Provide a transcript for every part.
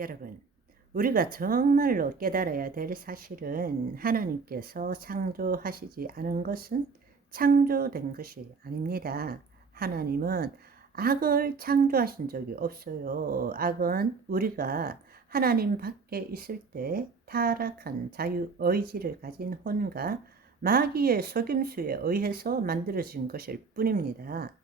여러분, 우리가 정말로 깨달아야 될 사실은 하나님께서 창조하시지 않은 것은 창조된 것이 아닙니다. 하나님은 악을 창조하신 적이 없어요. 악은 우리가 하나님 밖에 있을 때 타락한 자유의지를 가진 혼과 마귀의 속임수에 의해서 만들어진 것일 뿐입니다.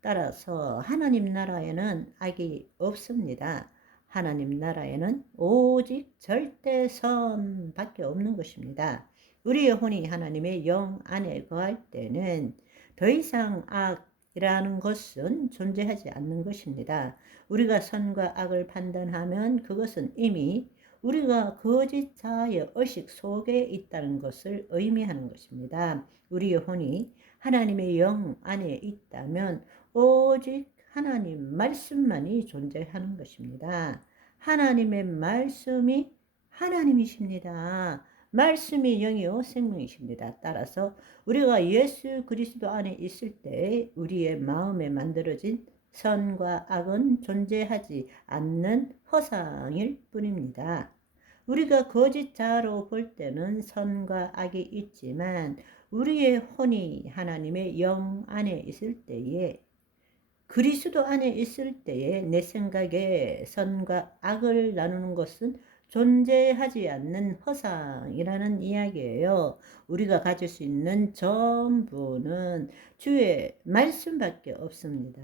따라서 하나님 나라에는 악이 없습니다. 하나님 나라에는 오직 절대 선밖에 없는 것입니다. 우리의 혼이 하나님의 영 안에 거할 때는 더 이상 악이라는 것은 존재하지 않는 것입니다. 우리가 선과 악을 판단하면 그것은 이미 우리가 거짓 자아의 의식 속에 있다는 것을 의미하는 것입니다. 우리의 혼이 하나님의 영 안에 있다면 오직 하나님 말씀만이 존재하는 것입니다. 하나님의 말씀이 하나님이십니다. 말씀이 영이요 생명이십니다. 따라서 우리가 예수 그리스도 안에 있을 때 우리의 마음에 만들어진 선과 악은 존재하지 않는 허상일 뿐입니다. 우리가 거짓 자아로 볼 때는 선과 악이 있지만 우리의 혼이 하나님의 영 안에 있을 때에 그리스도 안에 있을 때에 내 생각에 선과 악을 나누는 것은 존재하지 않는 허상이라는 이야기예요. 우리가 가질 수 있는 전부는 주의 말씀밖에 없습니다.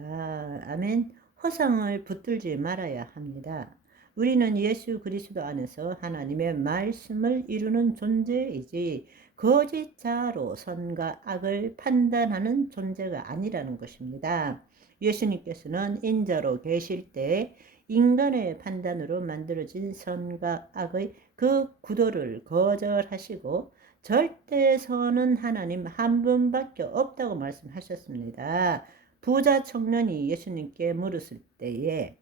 아멘. 허상을 붙들지 말아야 합니다. 우리는 예수 그리스도 안에서 하나님의 말씀을 이루는 존재이지 거짓 자로 선과 악을 판단하는 존재가 아니라는 것입니다. 예수님께서는 인자로 계실 때 인간의 판단으로 만들어진 선과 악의 그 구도를 거절하시고 절대 선은 하나님 한 분밖에 없다고 말씀하셨습니다. 부자 청년이 예수님께 물었을 때에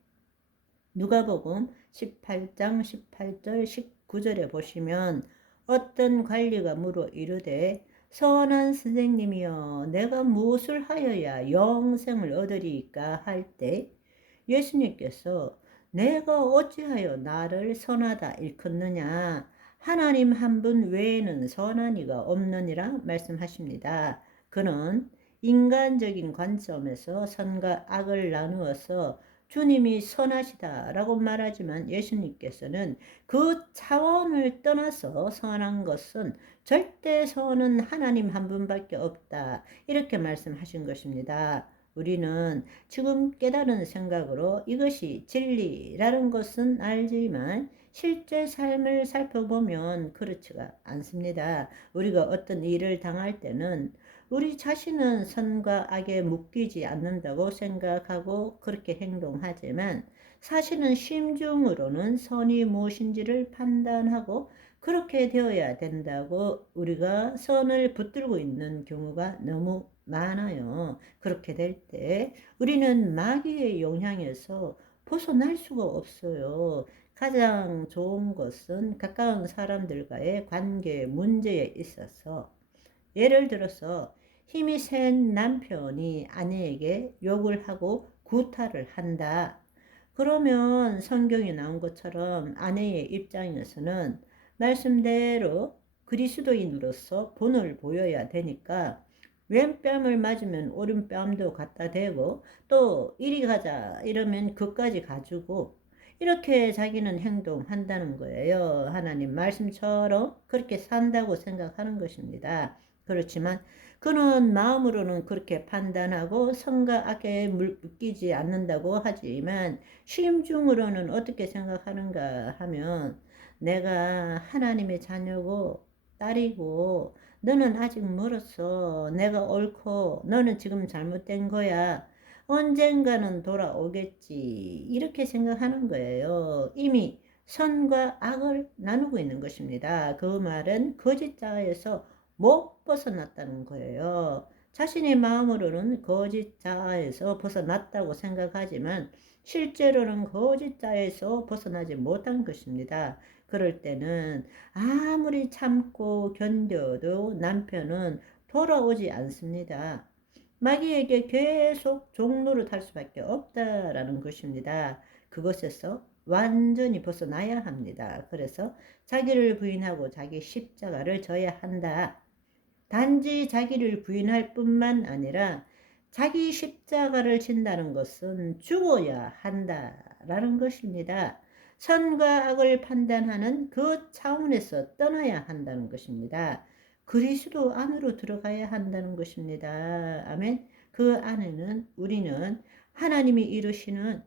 누가복음 18장 18절 19절에 보시면 어떤 관리가 물어 이르되 선한 선생님이여 내가 무엇을 하여야 영생을 얻으리이까 할 때 예수님께서 내가 어찌하여 나를 선하다 일컫느냐 하나님 한 분 외에는 선한 이가 없느니라 말씀하십니다. 그는 인간적인 관점에서 선과 악을 나누어서 주님이 선하시다라고 말하지만 예수님께서는 그 차원을 떠나서 선한 것은 절대 선은 하나님 한 분밖에 없다 이렇게 말씀하신 것입니다. 우리는 지금 깨달은 생각으로 이것이 진리라는 것은 알지만 실제 삶을 살펴보면 그렇지가 않습니다. 우리가 어떤 일을 당할 때는 우리 자신은 선과 악에 묶이지 않는다고 생각하고 그렇게 행동하지만 사실은 심중으로는 선이 무엇인지를 판단하고 그렇게 되어야 된다고 우리가 선을 붙들고 있는 경우가 너무 많아요. 그렇게 될 때 우리는 마귀의 영향에서 벗어날 수가 없어요. 가장 좋은 것은 가까운 사람들과의 관계 문제에 있어서 예를 들어서 힘이 센 남편이 아내에게 욕을 하고 구타를 한다. 그러면 성경에 나온 것처럼 아내의 입장에서는 말씀대로 그리스도인으로서 본을 보여야 되니까 왼뺨을 맞으면 오른뺨도 갖다 대고 또 이리 가자 이러면 그까지 가지고 이렇게 자기는 행동한다는 거예요. 하나님 말씀처럼 그렇게 산다고 생각하는 것입니다. 그렇지만 그는 마음으로는 그렇게 판단하고 선과 악에 묶이지 않는다고 하지만 심중으로는 어떻게 생각하는가 하면 내가 하나님의 자녀고 딸이고 너는 아직 멀었어. 내가 옳고 너는 지금 잘못된 거야. 언젠가는 돌아오겠지. 이렇게 생각하는 거예요. 이미 선과 악을 나누고 있는 것입니다. 그 말은 거짓 자아에서 못 벗어났다는 거예요. 자신의 마음으로는 거짓 자아에서 벗어났다고 생각하지만 실제로는 거짓 자아에서 벗어나지 못한 것입니다. 그럴 때는 아무리 참고 견뎌도 남편은 돌아오지 않습니다. 마귀에게 계속 종로를 탈 수밖에 없다라는 것입니다. 그것에서 완전히 벗어나야 합니다. 그래서 자기를 부인하고 자기 십자가를 져야 한다. 단지 자기를 부인할 뿐만 아니라 자기 십자가를 진다는 것은 죽어야 한다라는 것입니다. 선과 악을 판단하는 그 차원에서 떠나야 한다는 것입니다. 그리스도 안으로 들어가야 한다는 것입니다. 아멘. 그 안에는 우리는 하나님이 이루시는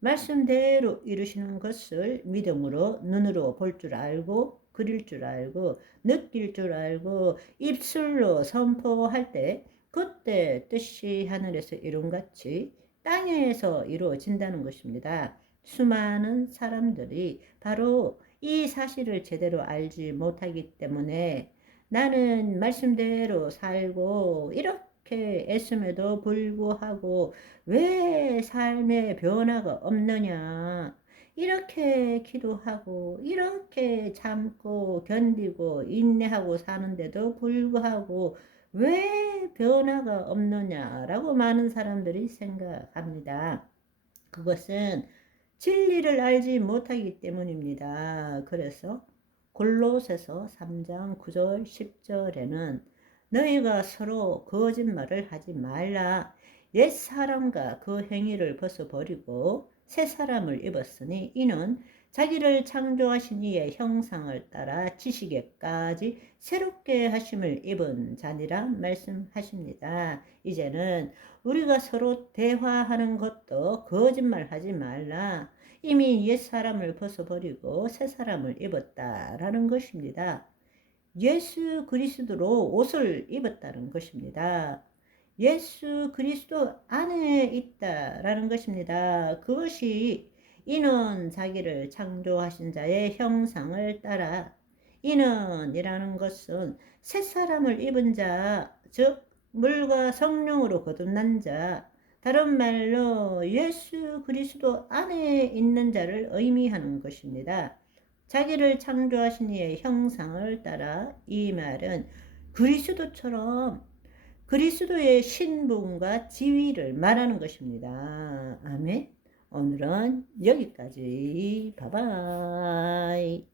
말씀대로 이루시는 것을 믿음으로 눈으로 볼 줄 알고 그릴 줄 알고 느낄 줄 알고 입술로 선포할 때 그때 뜻이 하늘에서 이룬같이 땅에서 이루어진다는 것입니다. 수많은 사람들이 바로 이 사실을 제대로 알지 못하기 때문에 나는 말씀대로 살고 이렇게 애씀에도 불구하고 왜 삶의 변화가 없느냐? 이렇게 기도하고 이렇게 참고 견디고 인내하고 사는데도 불구하고 왜 변화가 없느냐라고 많은 사람들이 생각합니다. 그것은 진리를 알지 못하기 때문입니다. 그래서 골로새서 3장 9절 10절에는 너희가 서로 거짓말을 하지 말라. 옛사람과 그 행위를 벗어버리고 새 사람을 입었으니 이는 자기를 창조하신 이의 형상을 따라 지식에까지 새롭게 하심을 입은 자니라 말씀하십니다. 이제는 우리가 서로 대화하는 것도 거짓말하지 말라. 이미 옛사람을 벗어버리고 새 사람을 입었다라는 것입니다. 예수 그리스도로 옷을 입었다는 것입니다. 예수 그리스도 안에 있다라는 것입니다. 그것이 이는 자기를 창조하신 자의 형상을 따라 이는이라는 것은 새 사람을 입은 자, 즉 물과 성령으로 거듭난 자, 다른 말로 예수 그리스도 안에 있는 자를 의미하는 것입니다. 자기를 창조하신 이의 형상을 따라 이 말은 그리스도처럼 그리스도의 신분과 지위를 말하는 것입니다. 아멘. 오늘은 여기까지. 바이바이.